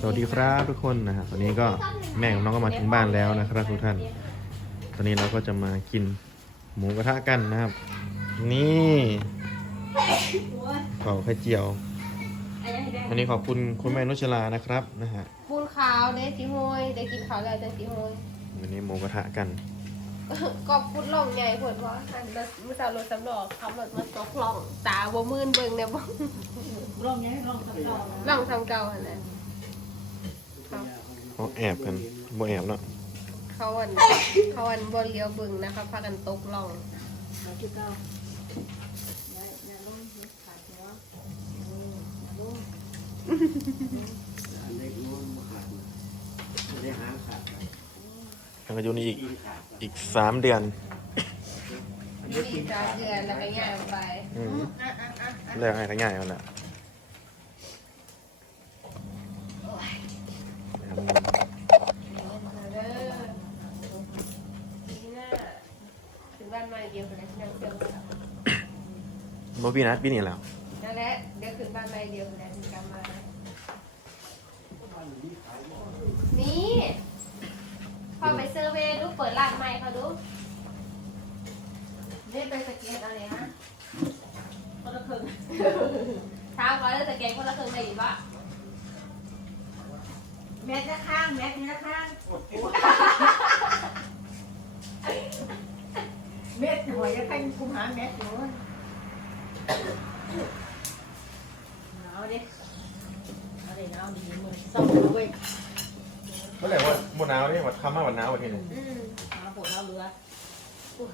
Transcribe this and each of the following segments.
สวัสดีครับทุกคนนะครับตอนนี้ก็แม่กับน้องก็มาถึงบ้านแล้วนะครับทุกท่าน ตอนนี้เราก็จะมากินหมูกระทะกันนะครับ นี่เป่าไข่เจียววันนี้ขอบคุณคุณแม่นุชลานะครับนะฮะปูนขาวเด้สิโฮยได้กินขาวแล้วแต่สิโฮยวันนี้หมูกระทะกันก็พุดล่องใหญ่ผลว่าอันนั้นมื่อเช้ารถสำรองขับรถมาตกล่อง ตาบ่มื่นเบิ่งเนี่ยบ่ร่องไงร่องสำรองล่องทำเก่าหั่นแหละเขาเขา แอบกันบ่แอบเนาะเขาอันเขาอันบ่เลี้ยวเบิ่งนะคะพากันตกล่องมาจุดเก้าอย่าอย่าลงขาดหัวอย่าลงอันเล็กนู้นมาขาดไม่ได้หางขาดยังก็อยู่นี่อีก กินขาดอีกสามเดือนนี่ดีจ้าเดือนแล้วก็ย่างไปอืม อะอะอะอะ เรื่องง่ายก็ง่ายเอาละนะครับ มาเด้อปีหน้าถึงบ้านใหม่เดียวกันแล้วที่นั่งเครื่องกลับ โมพี่นัดพี่นี่แล้วนั่นแหละเดี๋ยวขึ้นบ้านใหม่เดียวกันแล้วถึงกลับมา นี่พอไปเซอร์เวย์ดูเปิดร้านใหม่เขาดูนี่เป็นสเก็ตอะไรฮะคนละครึ่งถามก่อนเลยสเก็ตคนละครึ่งได้ยินปะแม็กนะข้างแม็กนี่นะข้างเม็ดหัวจะใครคุมหาแม็กอยู่ หนาวดิหนาวดิหนาวดีมือส่องเว้ยเมื่อไหร่ว่าบนหนาวนี่วัดคำมากกว่าหนาวกว่าทีนึงอืมหนาวปวดหนาวเรือ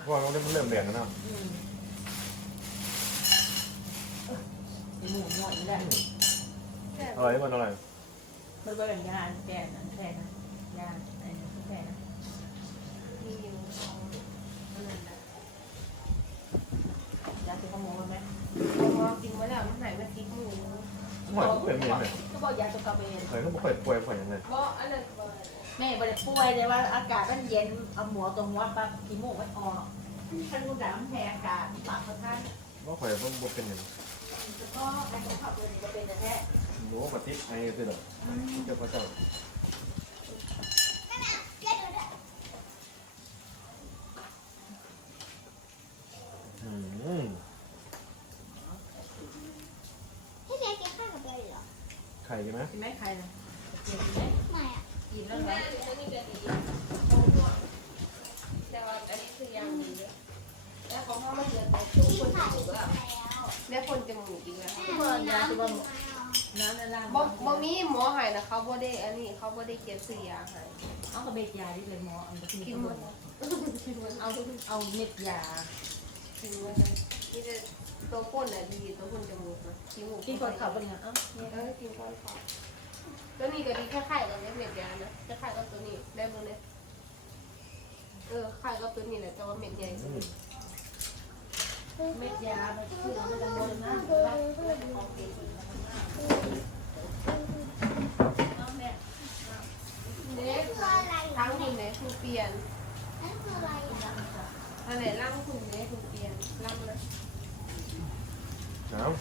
เพราะว่ามันเริ่มเดือดแล้วเนาะอืมหมูหน่อยแหละอร่อยทุกคนอร่อยมันเป็นยาแก่นแก่นะยาอ้แก่นะ มีอยู่สองอันนั้นแหละ ยาสีขโมยไหม พอจริงไว้แล้วมันหายมาติดหมู หอยก็ เปลี่ยนเมียนเลยก็บอกยาตัวกระเบนหอยก็ไม่ค่อยป่วยป่วยอย่างไรเพราะอันนั้นก็แม่บริป่วยเลยว่าอากาศมันเย็นเอาหมวตรงวัดปั๊บขี้มูกมันออกท่านรู้จักมันแพ้อากาศปากเขาท่านว่าหอยต้องบดเป็นอย่างก็ไอ้ของขับเลยจะเป็นแต่แท้หนูปฏิไอ้สิหรอเจ้าพระเจ้าอืม ให้แม่กินข้าวกับเลยเหรอ ไข่ ใช่ไหมกินไหมใครนะไม่อะกินแล้วแม่นะอันนี้จะดีแต่ว่าอันนี้คือยังดีเลยแล้วของพ่อมันเหลือแต่ตัวกิคนนจข้าวมูกแล้แล้ววแล้วคนจมูกอีกแล้วเมื่อยาตัวบ่น้ำในร่างบ่บ่มีหมอใหายนะเขาบ่ได้อันนี้เขาบ่ได้เขียนซื้อยาให้เอากระเบ็ดยาที่เลยหมออันนี้กิกินนหหมมดดกินหมดเอาเอาเม็ดยากินหมดเลย นี่จะตัวก้นน่ะดีตัวก้นจมูกนะจมูกกินก่อนขับเป็นไงเอ้าเออกินก่อนขาตัวนี้ก็ดีแคล้ายๆกับเม็ดยานะแคล้ายๆกับตัวนี้ได้บ่เนี่ยเออคล้ายกับตัวนี้แหละแต่ว่าเม็ดใหญ่เม็ดยามันคือมันจะโดนนะรับของเก่งเอาแม่เด็กคืออะไรทั้งคุณเนี่ยคุณเปลี่ยนอะไรอะอะไรร่างคุณเนี่ยคุณเปลี่ยนร่างเลย หนาว มะนาว เอา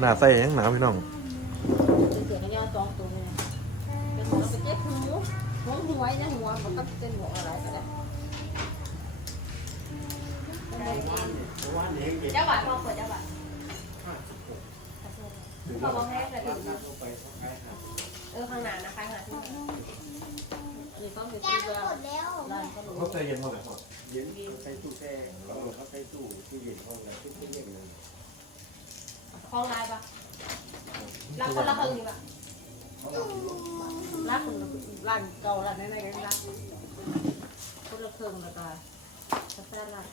หน้าใส่ยังหนาวพี่น้องเสือกันยาวสองตัวเนี่ยเป็นหัวเป็นเจ็บหูหัวหัวนะหัวมันก็เป็นหัวอะไรก็ได้วันเองเจ้าบ่าวพอเปิดเจ้าบ่าวถึงพอมองแห้งเลยรับรับลงเออข้างหน้านะคะข้างหน้า นนี้ต้องเป็นตัวร้านขนมเขาใจเย็นเท่าไหร่ครับเย็นเขาใส่ตู้แช่เราเขาใส่ตู้ที่เย็นห้องอะไรที่ที่เย็นเลยคลองลายปะรับคนละครึ่งดีปะร้านคนร้านเก่าร้านไหนๆกันร้านคนละครึ่งล้วก็กาแฟร้าน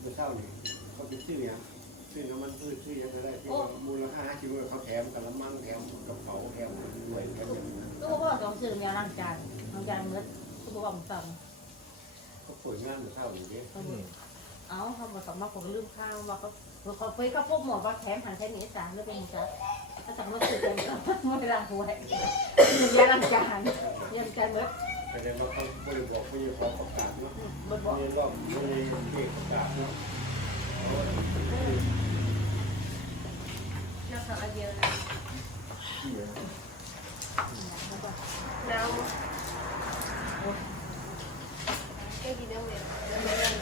เมื่อเช้านี่เขาไปซื้อเนี่ยซื้อน้ำมันพืชซื้อยังไงได้ที่มูลค่าคิวเขาแถมกันละมั่งแถมกระเป๋าแถมด้วยกันอย่างนั้นก็บอกว่าต้องซื้อแนวล้างจาน ล้างจานเมื่อก็บอกว่าผมสั่งก็สวยงามเมื่อเช้าอย่างนี้เอาเขาบอกสมมาผมลืมข้าวว่าเขาเขาไปเขาพบหมอว่าแถมหันแค่นี้สามแล้วเป็นจ้าถ้าสั่งมาซื้อกันก็ไม่ได้หัวแย่ล้างจานแย่ล้างจานเมื่อแต่เดี๋ยวเราต้องบริบอกบริบอกประกาศเนาะบนบอกมีรอบมีเอกประกาศเนาะเอาอันเดียวนะน้ำก็กินน้ำเม็ดน้ำเม็ดนั่น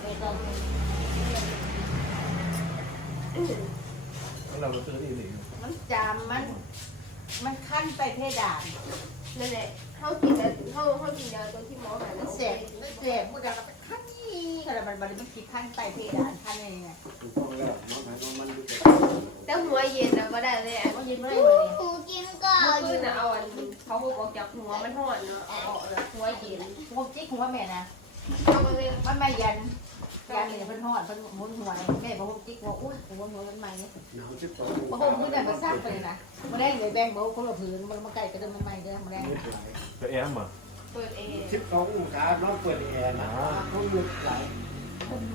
ไม่ต้อง เราเราซื้อที่ไหนมันจามมัน มันขั้นไปเพดานนั่นแหละเขากินแล้วเขาเขากินยาตัวที่หมอหามัแล้นวแสบมันแสบพูดแล้วก็ขั้นนี่ขนาดมันมันมันคิดขั้นไปเพดานขั้นอะไรไงถูกต้องแล้วน้องหายน้องมันดูแต่แต่หัวเย็นนะก็ได้เลยอะมันยินไม่ได้เลยหนูกินก่อเมื่อนคืนน่ะเอาอันเขาบอกออกจากหัวมันห่อนเนาะเอาออกเลยหัวเย็นหัวจิ๊กหัวแม่นะเอามาเลยมันไม่ ยันยันเนี่ยเพิ่นหอดเพิ่นหมุนหัวแม่บอกว่าจิ๊กว่าอุ้ยหัวหัวมันใหม่เนี่ยหนาวสิบสองบ่ฮู้มื้อนั้นมันซักไปนะมาแดงเลยแบ่งบ่คนละผืนมันมาไก่ก็เดิมมันใหม่เด้อมาแดงตัวแอมเหรอเปิดเองสิบสององศาน้องเปิดแอร์นะเขาหยุดไหล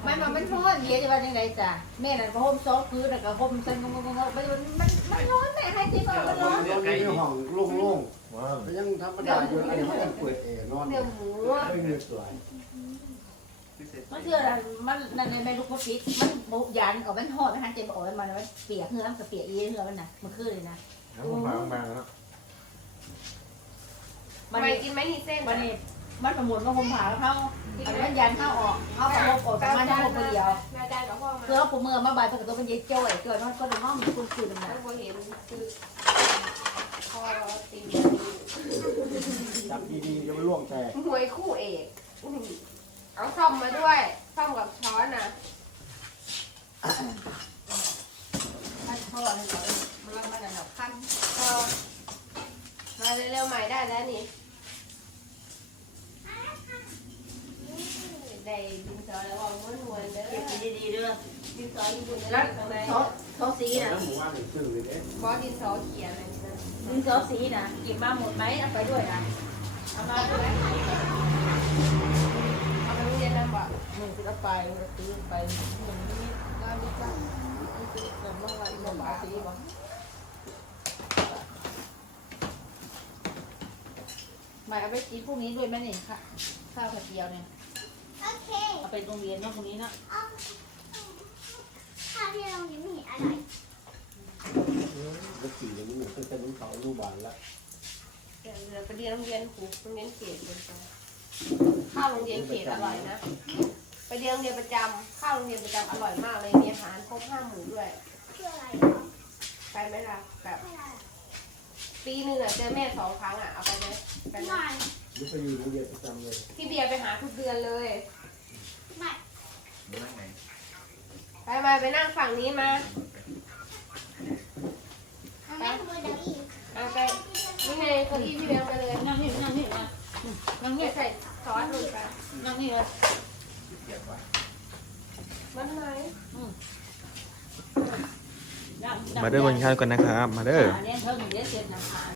มันมันร้อนเย็นจะว่าจังไดจ้ะแม่นั่นก็ห่มซอกพื้นแล้วก็ห่มซั่นงงๆๆมันมันมันร้อนแม่ให้จริงว่ามันร้อนตอนนี้ในห้องโล่งว้าวๆยังธรรมดาอยู่อันนี้เขายังเปิดแอร์นอนเนื้อหมูไม่เหนื่อยสวย มันคืออะไรมันนั่นแม่ลูกบ่ปิดมันบ่ยันออกมันฮอดนหันใจมบอกมันมันเปียกเหือมันเปียกอีเหือมันน่ะมันคือเลยนะน้ำมันบางแล้วมันไม่กินไหมนี่เส้นมันนี่มันประมวลว่าห่มผาเข้าอันนั้นยันเข้าออกเข้ากับห่มออกจากมันทั้งห่มคนเดียวอาจารย์กับพ่อมาเพื่อผมมือมาบายปกติเป็นเย็ดจ้อยจ้อยมันก็เลยห้องมีคุณคืนแล้นะจับดีๆเดี๋ยวมันล่วงแตกมวยคู่เอก เอาซ่อมมาด้วยซ่อมกับช้อนนะท่านพ่อเลยมันรักมันหนักขั้นเออมาเร็วๆใหม่ได้แล้วนี่ได้ดินสอแล้วว่าม้วนๆเด้อเก็บดีๆเด้อดินสอญี่ปุ่นแล้แล้ววข้างในเขาเขาสีนะน้ำหมูว่าเป็นซื่อเลยเด้บอสดินสอเขียนอะไรนะดินสอสีนะเก็บมาหมดไหมเอาไปด้วยนะเอามาด้วย เอาไปโรงเรียน นั่นบ่หนึ่งจะไปซื้อไปหนึ่งนี่ก็ดีจังแต่เมื่อวานหมดภาษีบ่หมายเอาไปกินพวกนี้ด้วยไหมนี่ค่ะข้าวผัดเดียวเนี่ยโอเคเอาไปโรงเรียนเนาะพวกนี้เนาะเอาข้าวที่เรากินไม่เห็นอร่อยลูกสี่ย่างนี้มันเป็นน้ำเขาลูกบานล้วเดี๋ยวไปเรียนโรงเรียนครูโรงเรียนเขตเลยจ้ะข้าวโรงเรียนเขตอร่อยนะ ไปเรียนโรงเรียนประจำข้าวโรงเรียนประจำอร่อยมากเลยมีอาหารครบห้าหมู่ด้วยคืออะไรเหรอไปไหมล่ะแบบไม่อะไรปีหนึ่งอะเจอแม่สองครั้งอะเอาไปไหมไปไหมไม่ลูกไปอยู่โรงเรียนประจำเลยพี่เบียร์ไปหาทุกเดือนเลย ไม่ไปมาไปนั่งฝั่งนี้มาอันนั้นคือดาอีเอาไปนี่ไงเก้าอี้พี่เบียร์ไปเลยนั่งนี่นั่งนี่นะนั่งเนี่นี่ยใส่ซอสลงไปนั่งนี่เลย มันไหมนั่งนั่งมาเด้อคนข้าวกันนะครับ มาเด้อ อันนี้เพิ่งเดี๋ยวเสร็จนะคะ